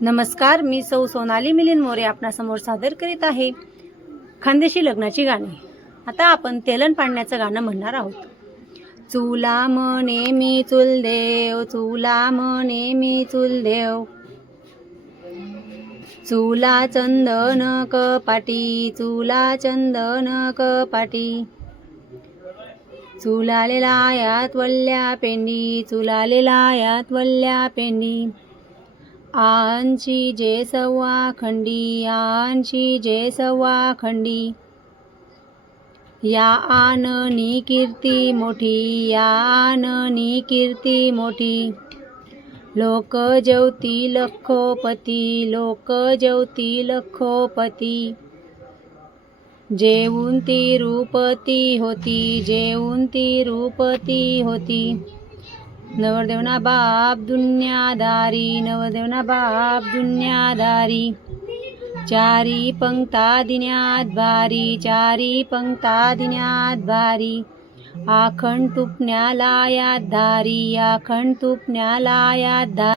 नमस्कार मी सौ सोनाली मिलिंद मोरे आपणासमोर सादर करीत आहे खानदेशी लग्नाची गाणी. आता आपण तेलन पाडण्याचं गाणं म्हणणार आहोत. चुला म्हणे मी चुलदेव चुला म्हणे मी चुलदेव. चुला चंदन कपाटी चुला चंदन कपाटी. चुलालेला यात वल्ल्या पेंडी चुलालेला यात वल्ल्या पेंडी. आंची जे सव्वा खंडी आंची जे सव्वा खंडी. या आननी कीर्ती मोठी या आननी कीर्ती मोठी. लोक जेवती लखोपती लोक जेवती लखोपती. जेवून ती रूपती होती जेवून ती रूपती होती. नवरदेवना बाप दुन्यादारी नवरदेवना बाप दुन्यादारी चारी पंक्ता दिन्यात भारी चारी पंक्ता दिन्यात भारी आखंड तुपण्याला यात धारी आखंड तुपण्याला यात धारी